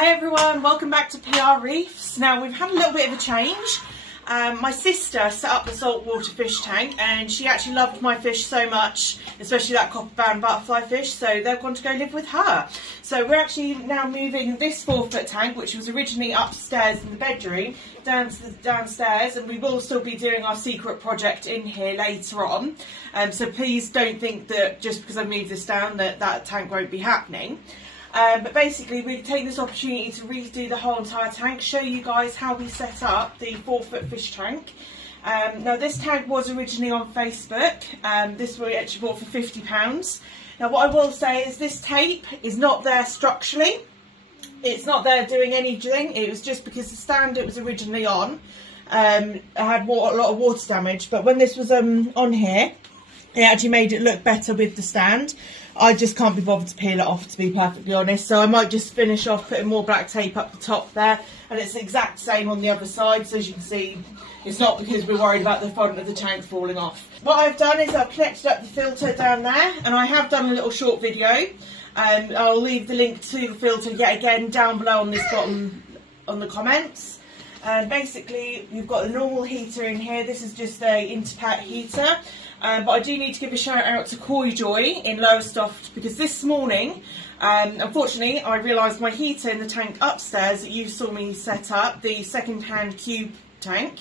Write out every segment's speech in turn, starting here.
Hey everyone, welcome back to PR Reefs. Now we've had a little bit of a change. My sister set up the saltwater fish tank and she actually loved my fish so much, especially that copper band butterfly fish, so they've gone to go live with her. So we're actually now moving this 4-foot tank, which was originally upstairs in the bedroom, downstairs, and we will still be doing our secret project in here later on. So please don't think that just because I moved this down that tank won't be happening. But basically we take this opportunity to redo the whole entire tank, show you guys how we set up the 4-foot fish tank. Now this tank was originally on Facebook. This we actually bought for £50. Now what I will say is this tape is not there structurally. It's not there doing anything. It was just because the stand it was originally on had a lot of water damage. But when this was on here, it actually made it look better with the stand. I just can't be bothered to peel it off, to be perfectly honest, so I might just finish off putting more black tape up the top there, and it's the exact same on the other side. So as you can see, it's not because we're worried about the front of the tank falling off. What I've done is I've connected up the filter down there, and I have done a little short video. I'll leave the link to the filter yet again down below on this bottom on the comments. Basically you've got a normal heater in here. This is just a Interpat heater. But I do need to give a shout out to Koi in Lowestoft, because this morning, unfortunately, I realised my heater in the tank upstairs that you saw me set up, the second-hand cube tank,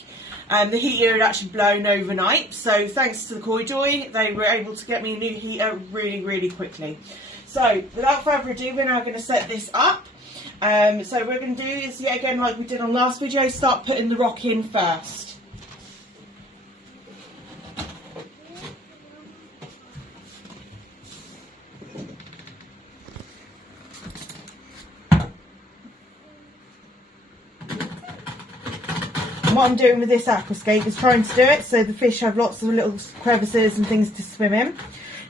the heater had actually blown overnight. So thanks to the Koi, they were able to get me a new heater really, really quickly. So without further ado, we're now going to set this up. So what we're going to do is, yet again, like we did on last video, start putting the rock in first. What I'm doing with this aquascape is trying to do it so the fish have lots of little crevices and things to swim in.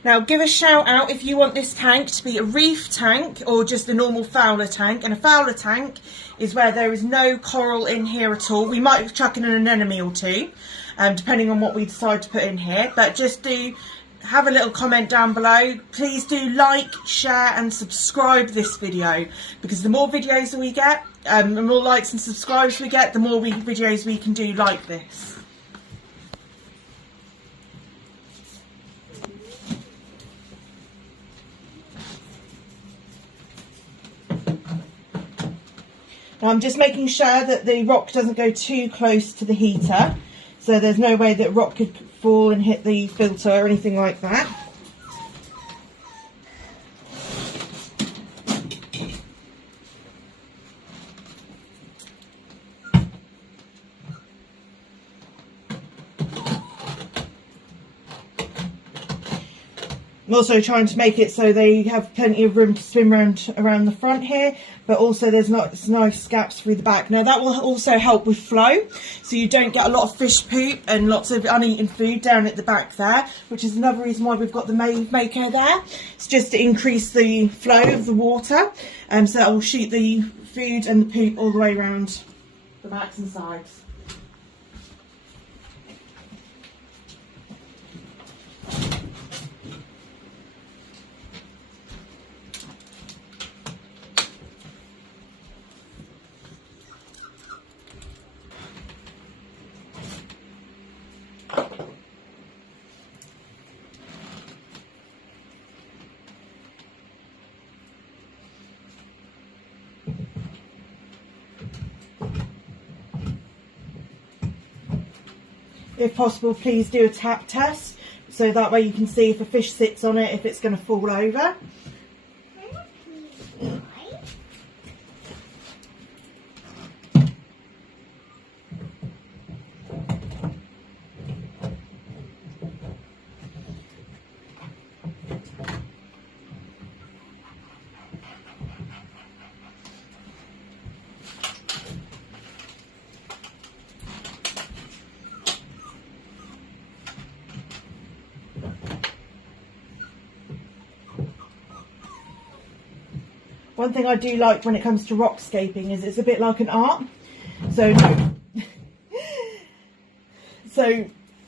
Now give a shout out if you want this tank to be a reef tank or just a normal fowler tank. And a fowler tank is where there is no coral in here at all. We might chuck in an anemone or two, depending on what we decide to put in here. But just do have a little comment down below. Please do like, share and subscribe this video, because the more videos that we get, the more likes and subscribes we get, the more videos we can do like this. Now I'm just making sure that the rock doesn't go too close to the heater, so there's no way that rock could fall and hit the filter or anything like that. I'm also trying to make it so they have plenty of room to swim around the front here, but also there's not nice gaps through the back. Now that will also help with flow, so you don't get a lot of fish poop and lots of uneaten food down at the back there, which is another reason why we've got the maker there. It's just to increase the flow of the water, so that will shoot the food and the poop all the way around the backs and sides. If possible, please do a tap test, so that way you can see if a fish sits on it, if it's going to fall over. One thing I do like when it comes to rockscaping is it's a bit like an art. So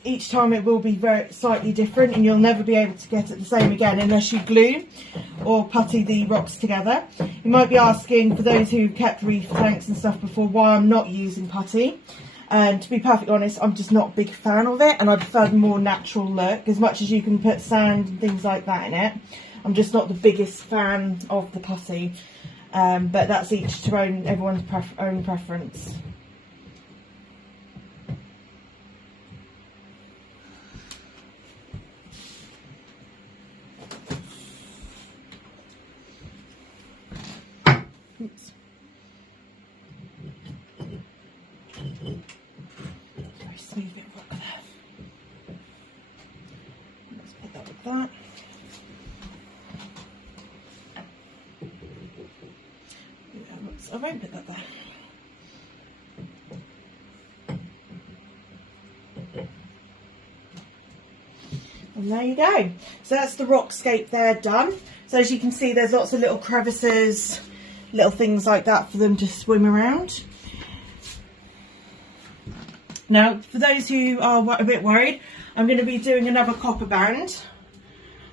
each time it will be very slightly different, and you'll never be able to get it the same again unless you glue or putty the rocks together. You might be asking, for those who've kept reef tanks and stuff before, why I'm not using putty. And to be perfectly honest, I'm just not a big fan of it, and I prefer the more natural look. As much as you can put sand and things like that in it, I'm just not the biggest fan of the putty. But that's each to everyone's own preference. Oops. Very smooth bit of rock there. Let's put that with that. I won't put that there. And there you go. So that's the Rockscape there done. So as you can see, there's lots of little crevices, little things like that for them to swim around. Now, for those who are a bit worried, I'm going to be doing another copper band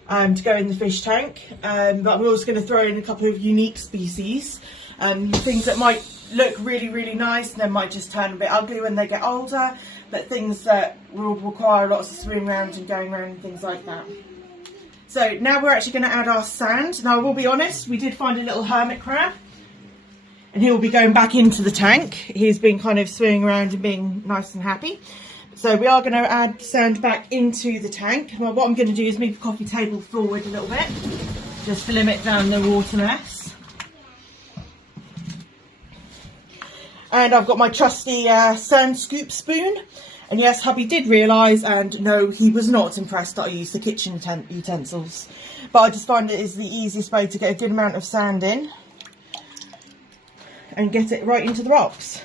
to go in the fish tank. But I'm also going to throw in a couple of unique species. Things that might look really, really nice and then might just turn a bit ugly when they get older, but things that will require lots of swimming around and going around and things like that. So now we're actually going to add our sand. Now I will be honest, we did find a little hermit crab, and he will be going back into the tank. He's been kind of swimming around and being nice and happy. So we are going to add sand back into the tank. Well, what I'm going to do is move the coffee table forward a little bit, just to limit down the water mess. And I've got my trusty sand scoop spoon. And yes, hubby did realise, and no, he was not impressed that I used the kitchen utensils. But I just find it is the easiest way to get a good amount of sand in and get it right into the rocks.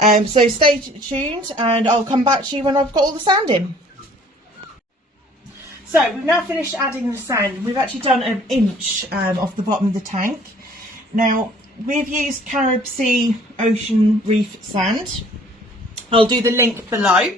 So stay tuned, and I'll come back to you when I've got all the sand in. So we've now finished adding the sand. We've actually done an inch off the bottom of the tank. Now, we've used caribsea ocean reef sand. I'll do the link below.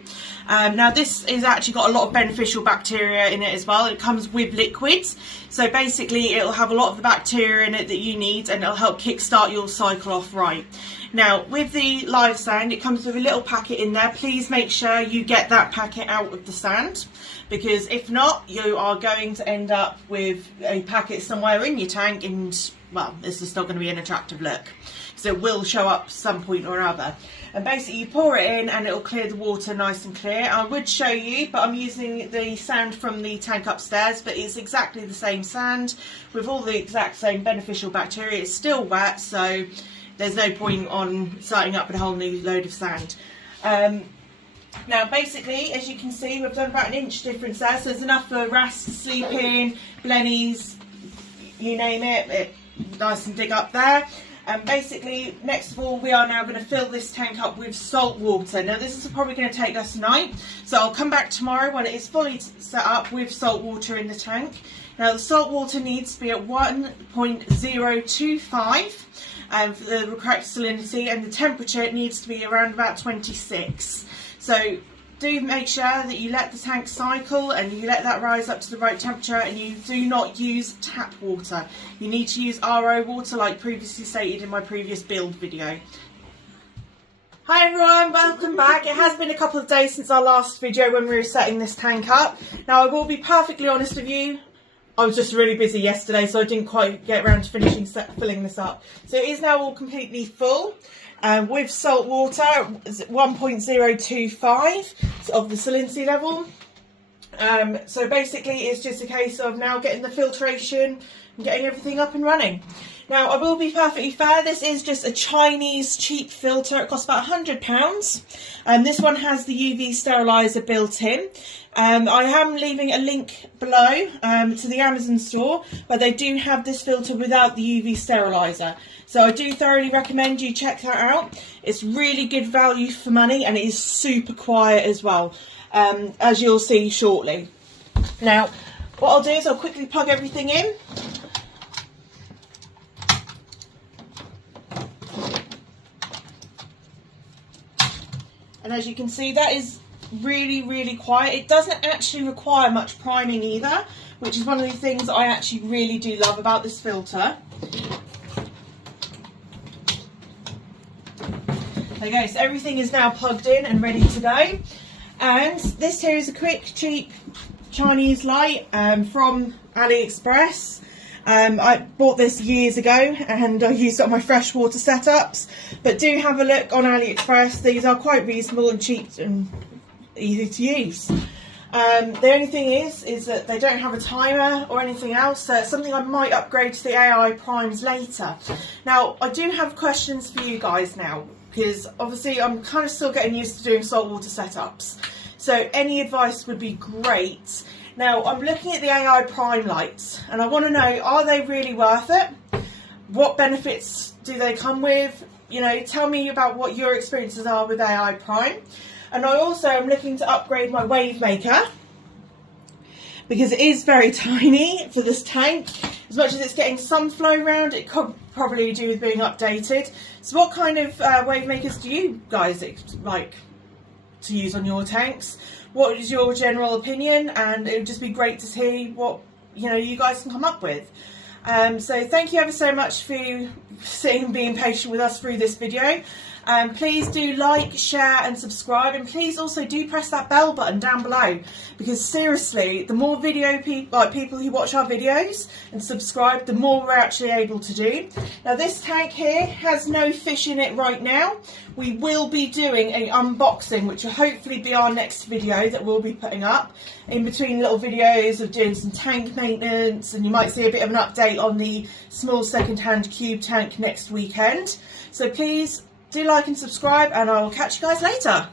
Now this has actually got a lot of beneficial bacteria in it as well. It comes with liquids, so basically it'll have a lot of the bacteria in it that you need, and it'll help kickstart your cycle off right. Now with the live sand, it comes with a little packet in there. Please make sure you get that packet out of the sand, because if not, you are going to end up with a packet somewhere in your tank, and well, it's just not going to be an attractive look. So it will show up some point or other. And basically you pour it in and it will clear the water nice and clear. I would show you, but I'm using the sand from the tank upstairs, but it's exactly the same sand with all the exact same beneficial bacteria. It's still wet, so there's no point on starting up with a whole new load of sand. Now basically, as you can see, we've done about an inch difference there, so there's enough for wrasse to sleep in, blennies, you name it, nice and dig up there. And basically, next of all, we are now going to fill this tank up with salt water. Now this is probably going to take us tonight, so I'll come back tomorrow when it is fully set up with salt water in the tank. Now the salt water needs to be at 1.025 for the correct salinity, and the temperature needs to be around about 26. So do make sure that you let the tank cycle and you let that rise up to the right temperature, and you do not use tap water. You need to use RO water like previously stated in my previous build video. Hi everyone, welcome back. It has been a couple of days since our last video when we were setting this tank up. Now I will be perfectly honest with you, I was just really busy yesterday, so I didn't quite get around to filling this up. So it is now all completely full. With salt water, 1.025 of the salinity level. So basically it's just a case of now getting the filtration and getting everything up and running. Now I will be perfectly fair, this is just a Chinese cheap filter. It costs about £100. This one has the UV steriliser built in. I am leaving a link below to the Amazon store where they do have this filter without the UV steriliser. So I do thoroughly recommend you check that out. It's really good value for money, and it is super quiet as well, as you'll see shortly. Now what I'll do is I'll quickly plug everything in. And as you can see, that is really quiet. It doesn't actually require much priming either, which is one of the things I actually really do love about this filter. There you go, so everything is now plugged in and ready to go. And this here is a quick, cheap Chinese light from AliExpress. I bought this years ago and I used it on my freshwater setups, but do have a look on AliExpress. These are quite reasonable and cheap and easy to use. The only thing is that they don't have a timer or anything else, so it's something I might upgrade to the AI primes later. Now, I do have questions for you guys now, because obviously I'm kind of still getting used to doing saltwater setups. So any advice would be great. Now, I'm looking at the AI prime lights and I want to know, are they really worth it? What benefits do they come with? You know, tell me about what your experiences are with AI prime. And I also am looking to upgrade my wave maker, because it is very tiny for this tank. As much as it's getting some flow around, it could probably do with being updated. So what kind of wave makers do you guys like to use on your tanks? What is your general opinion? And it would just be great to see what you guys can come up with. So thank you ever so much for sitting and being patient with us through this video. Please do like, share and subscribe, and please also do press that bell button down below, because seriously, the more people who watch our videos and subscribe, the more we're actually able to do. Now this tank here has no fish in it right now. We will be doing an unboxing, which will hopefully be our next video that we'll be putting up, in between little videos of doing some tank maintenance, and you might see a bit of an update on the small second-hand cube tank next weekend. So please do like and subscribe, and I will catch you guys later.